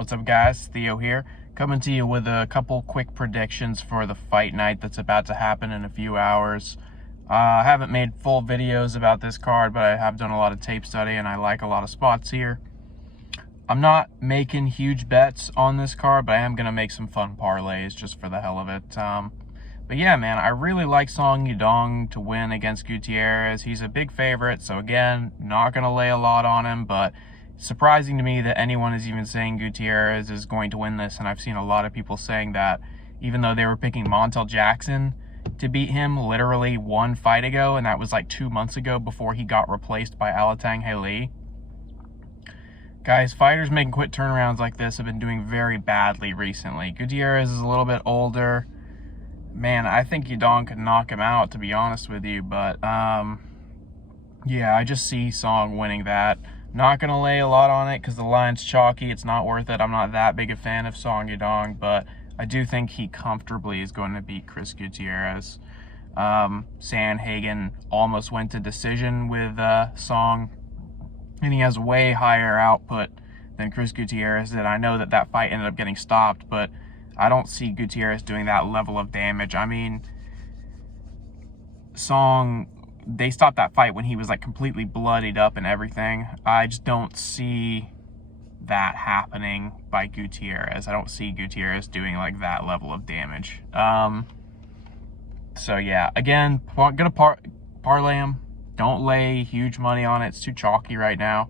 What's up, guys? Theo here, coming to you with a couple quick predictions for the fight night that's about to happen in a few hours. I haven't made full videos about this card, but I have done a lot of tape study and I like a lot of spots here. I'm not making huge bets on this card, but I am going to make some fun parlays just for the hell of it. But yeah, man, I really like Song Yudong to win against Gutierrez. He's a big favorite, so again, not going to lay a lot on him, but surprising to me that anyone is even saying Gutierrez is going to win this, and I've seen a lot of people saying that, even though they were picking Montel Jackson to beat him literally one fight ago, and that was like 2 months ago before he got replaced by Alatang Haley. Guys, fighters making quick turnarounds like this have been doing very badly recently. Gutierrez is a little bit older. Man, I think Yudong could knock him out, to be honest with you, but yeah, I just see Song winning that. Not going to lay a lot on it because the line's chalky. It's not worth it. I'm not that big a fan of Song Yudong, but I do think he comfortably is going to beat Chris Gutierrez. Sandhagen almost went to decision with Song, and he has way higher output than Chris Gutierrez did. I know that that fight ended up getting stopped, but I don't see Gutierrez doing that level of damage. I mean, Song, they stopped that fight when he was like completely bloodied up and everything. I just don't see that happening by Gutierrez. I don't see Gutierrez doing like that level of damage. So yeah, again, gonna parlay him. Don't lay huge money on it. It's too chalky right now.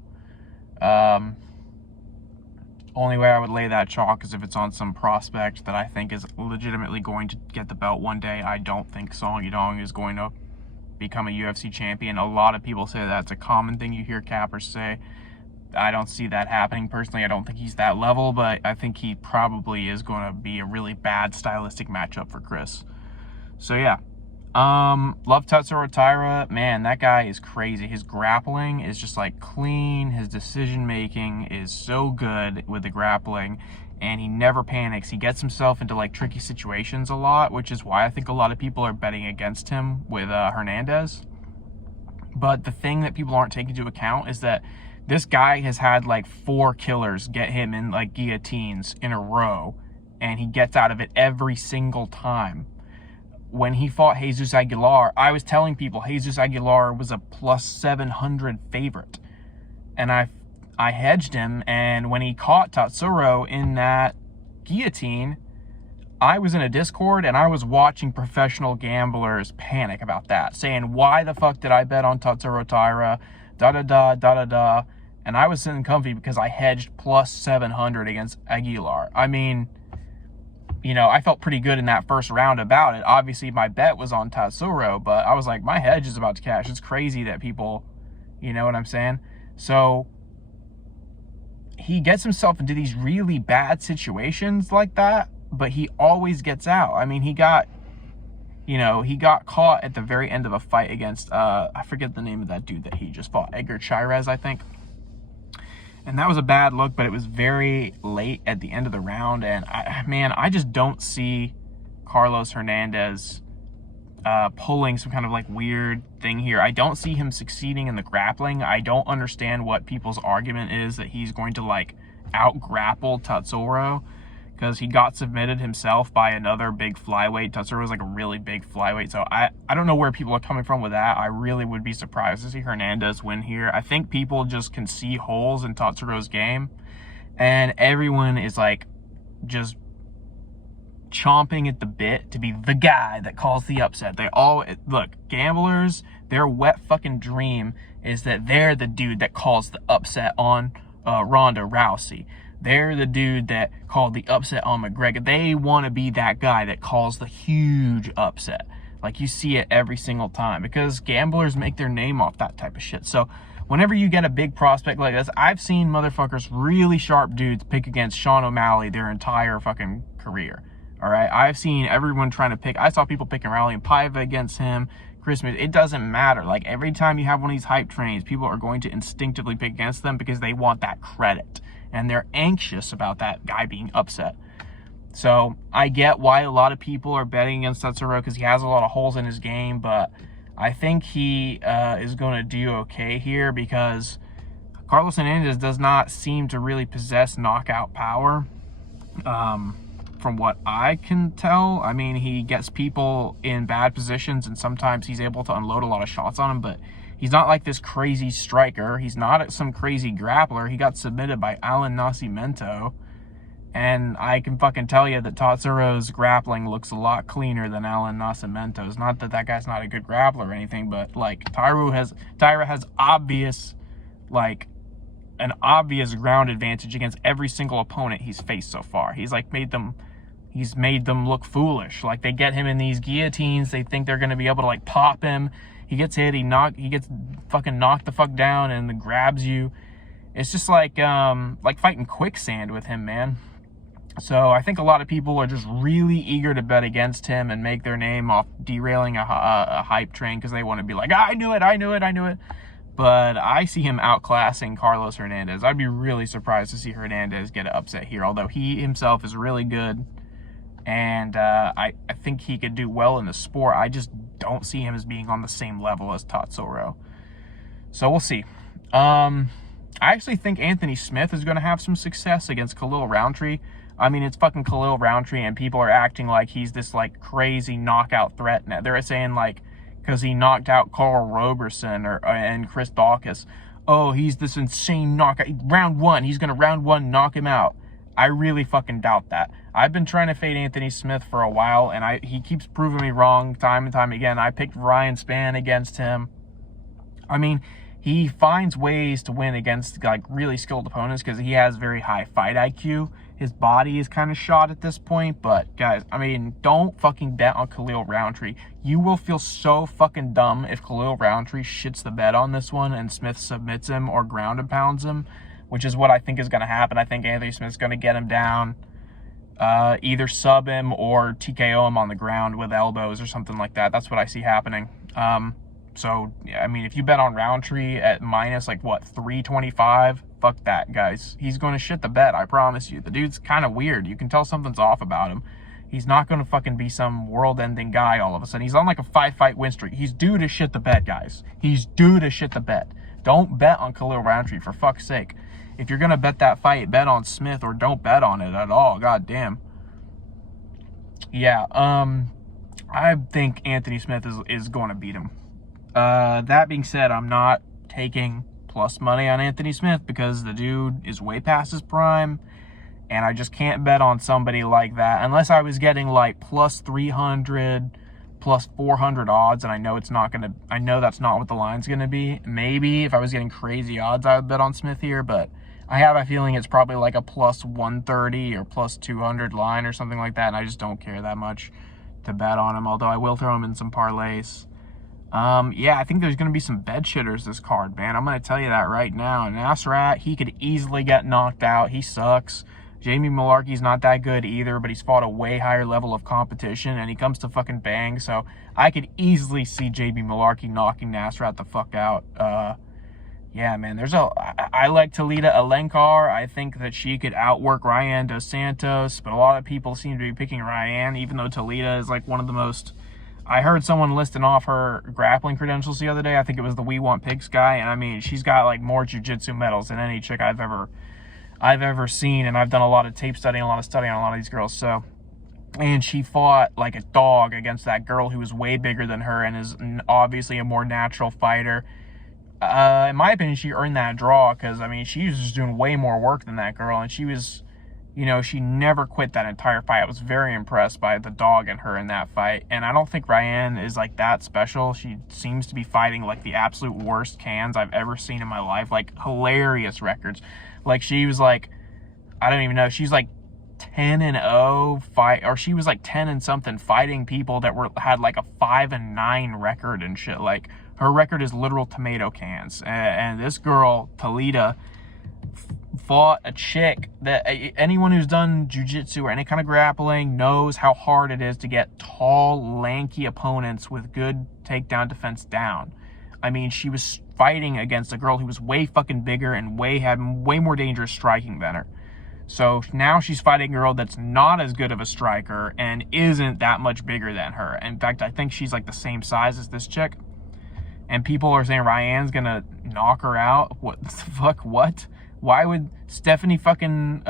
Only way I would lay that chalk is if it's on some prospect that I think is legitimately going to get the belt one day. I don't think Song Yudong is going to become a UFC champion. A lot of people say that's a common thing you hear cappers say. I don't see that happening personally. I don't think he's that level, but I think he probably is going to be a really bad stylistic matchup for Chris. So yeah, love Tatsuro Taira. Man, that guy is crazy. His grappling is just like clean. His decision making is so good with the grappling, and he never panics. He gets himself into like tricky situations a lot, which is why I think a lot of people are betting against him with Hernandez. But the thing that people aren't taking into account is that this guy has had like 4 killers get him in like guillotines in a row, and he gets out of it every single time. When he fought Jesus Aguilar, I was telling people Jesus Aguilar was a plus 700 favorite, and I hedged him, and when he caught Tatsuro in that guillotine, I was in a Discord and I was watching professional gamblers panic about that, saying, why the fuck did I bet on Tatsuro Taira, da-da-da, and I was sitting comfy because I hedged plus 700 against Aguilar. I mean, you know, I felt pretty good in that first round about it. Obviously, my bet was on Tatsuro, but I was like, my hedge is about to cash. It's crazy that people, you know what I'm saying? So he gets himself into these really bad situations like that, but he always gets out. I mean, he got caught at the very end of a fight against, I forget the name of that dude that he just fought, Edgar Chairez, I think. And that was a bad look, but it was very late at the end of the round. And I just don't see Carlos Hernandez pulling some kind of like weird thing here. I don't see him succeeding in the grappling. I don't understand what people's argument is that he's going to like out grapple Tatsuro, because he got submitted himself by another big flyweight. Tatsuro was like a really big flyweight. So I don't know where people are coming from with that. I really would be surprised to see Hernandez win here. I think people just can see holes in Tatsuro's game, and everyone is like just chomping at the bit to be the guy that calls the upset. They all, look, gamblers, their wet fucking dream is that they're the dude that calls the upset on Ronda Rousey. They're the dude that called the upset on McGregor. They want to be that guy that calls the huge upset. Like, you see it every single time because gamblers make their name off that type of shit. So whenever you get a big prospect like this, I've seen motherfuckers, really sharp dudes, pick against Sean O'Malley their entire fucking career. All right, I've seen everyone trying to pick. I saw people picking Raleigh Paiva against him. Christmas, it doesn't matter. Like, every time you have one of these hype trains, people are going to instinctively pick against them because they want that credit, and they're anxious about that guy being upset. So I get why a lot of people are betting against Tatsuro because he has a lot of holes in his game, but I think he is going to do okay here because Carlos Hernandez does not seem to really possess knockout power. From what I can tell, I mean, he gets people in bad positions and sometimes he's able to unload a lot of shots on him, but he's not like this crazy striker. He's not some crazy grappler. He got submitted by Alan Nascimento, and I can fucking tell you that Tatsuro's grappling looks a lot cleaner than Alan Nascimento's. Not that that guy's not a good grappler or anything, but like Taira has obvious, like, an obvious ground advantage against every single opponent he's faced so far. He's made them look foolish. Like, they get him in these guillotines, they think they're gonna be able to like pop him. He gets hit, he gets fucking knocked the fuck down and then grabs you. It's just like fighting quicksand with him, man. So I think a lot of people are just really eager to bet against him and make their name off derailing a hype train because they want to be like, I knew it. But I see him outclassing Carlos Hernandez. I'd be really surprised to see Hernandez get an upset here, although he himself is really good. And I think he could do well in the sport. I just don't see him as being on the same level as Tatsuro. So we'll see. I actually think Anthony Smith is going to have some success against Khalil Roundtree. I mean, it's fucking Khalil Roundtree, and people are acting like he's this, like, crazy knockout threat. Now, they're saying, like, because he knocked out Carl Roberson and Chris Dawkins, oh, he's this insane knockout. Round one, he's going to round one knock him out. I really fucking doubt that. I've been trying to fade Anthony Smith for a while, and he keeps proving me wrong time and time again. I picked Ryan Spann against him. I mean, he finds ways to win against, like, really skilled opponents because he has very high fight IQ. His body is kind of shot at this point, but guys, I mean, don't fucking bet on Khalil Roundtree. You will feel so fucking dumb if Khalil Roundtree shits the bed on this one and Smith submits him or ground and pounds him, which is what I think is going to happen. I think Anthony Smith's going to get him down, either sub him or TKO him on the ground with elbows or something like that. That's what I see happening. So, I mean, if you bet on Roundtree at minus, like, what, 325, fuck that, guys. He's going to shit the bed, I promise you. The dude's kind of weird. You can tell something's off about him. He's not going to fucking be some world-ending guy all of a sudden. He's on, like, a 5-fight win streak. He's due to shit the bed, guys. He's due to shit the bed. Don't bet on Khalil Roundtree, for fuck's sake. If you're going to bet that fight, bet on Smith or don't bet on it at all. God damn. Yeah, I think Anthony Smith is going to beat him. That being said, I'm not taking plus money on Anthony Smith because the dude is way past his prime, and I just can't bet on somebody like that unless I was getting like plus 300, plus 400 odds, and I know that's not what the line's gonna be. Maybe if I was getting crazy odds, I would bet on Smith here, but I have a feeling it's probably like a plus 130 or plus 200 line or something like that, and I just don't care that much to bet on him, although I will throw him in some parlays. Yeah, I think there's going to be some bed shitters this card, man. I'm going to tell you that right now. Nasrat, he could easily get knocked out. He sucks. Jamie Malarkey's not that good either, but he's fought a way higher level of competition, and he comes to fucking bang. So I could easily see Jamie Malarkey knocking Nasrat the fuck out. Yeah, man, I like Talita Alenkar. I think that she could outwork Ryan Dos Santos, but a lot of people seem to be picking Ryan, even though Talita is like one of the most... I heard someone listing off her grappling credentials the other day. I think it was the We Want Pigs guy, and I mean, she's got like more jiu-jitsu medals than any chick I've ever seen, and I've done a lot of tape studying, a lot of studying on a lot of these girls. So, and she fought like a dog against that girl who was way bigger than her and is obviously a more natural fighter. In my opinion, she earned that draw because I mean, she was just doing way more work than that girl, and she was. You know, she never quit that entire fight. I was very impressed by the dog in her in that fight. And I don't think Ryan is, like, that special. She seems to be fighting, like, the absolute worst cans I've ever seen in my life. Like, hilarious records. Like, she was, like, I don't even know. She's, like, 10-0 fight. Or she was, like, 10 and something fighting people that had, like, a 5-9 record and shit. Like, her record is literal tomato cans. And this girl, Talita... fought a chick that anyone who's done jiu-jitsu or any kind of grappling knows how hard it is to get tall, lanky opponents with good takedown defense down. I mean, she was fighting against a girl who was way fucking bigger and had way more dangerous striking than her. So now she's fighting a girl that's not as good of a striker and isn't that much bigger than her. In fact, I think she's like the same size as this chick. and people are saying Ryan's gonna knock her out. What the fuck? What? Why would Stephanie fucking,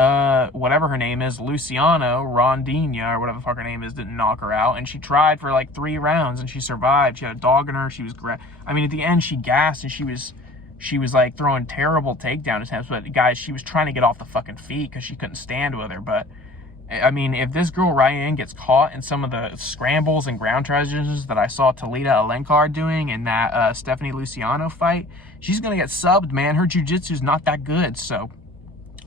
whatever her name is, Luciano, Rondina, or whatever the fuck her name is, didn't knock her out? And she tried for like 3 rounds, and she survived. She had a dog in her. She was I mean, at the end, she gassed, and she was like throwing terrible takedown attempts. But guys, she was trying to get off the fucking feet because she couldn't stand with her. But I mean, if this girl Ryan gets caught in some of the scrambles and ground transitions that I saw Talita Alenkar doing in that Stephanie Luciano fight, she's going to get subbed, man. Her jiu-jitsu's not that good. So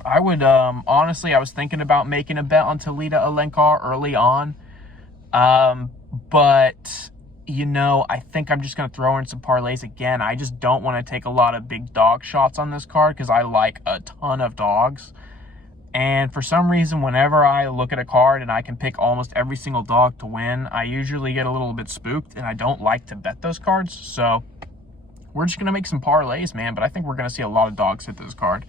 I would, honestly, I was thinking about making a bet on Talita Alenkar early on. But, you know, I think I'm just going to throw in some parlays again. I just don't want to take a lot of big dog shots on this card because I like a ton of dogs. And for some reason, whenever I look at a card and I can pick almost every single dog to win, I usually get a little bit spooked, and I don't like to bet those cards. So we're just going to make some parlays, man. But I think we're going to see a lot of dogs hit this card.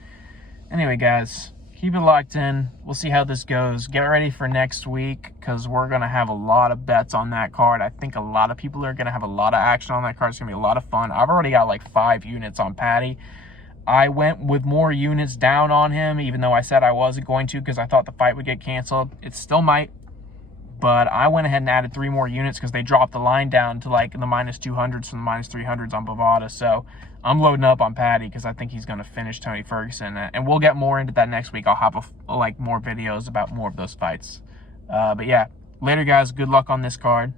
Anyway, guys, keep it locked in. We'll see how this goes. Get ready for next week because we're going to have a lot of bets on that card. I think a lot of people are going to have a lot of action on that card. It's going to be a lot of fun. I've already got like 5 units on Patty. I went with more units down on him, even though I said I wasn't going to because I thought the fight would get canceled. It still might, but I went ahead and added 3 more units because they dropped the line down to like the -200s from the -300s on Bovada. So I'm loading up on Patty because I think he's going to finish Tony Ferguson. And we'll get more into that next week. I'll have like more videos about more of those fights. But yeah, later, guys. Good luck on this card.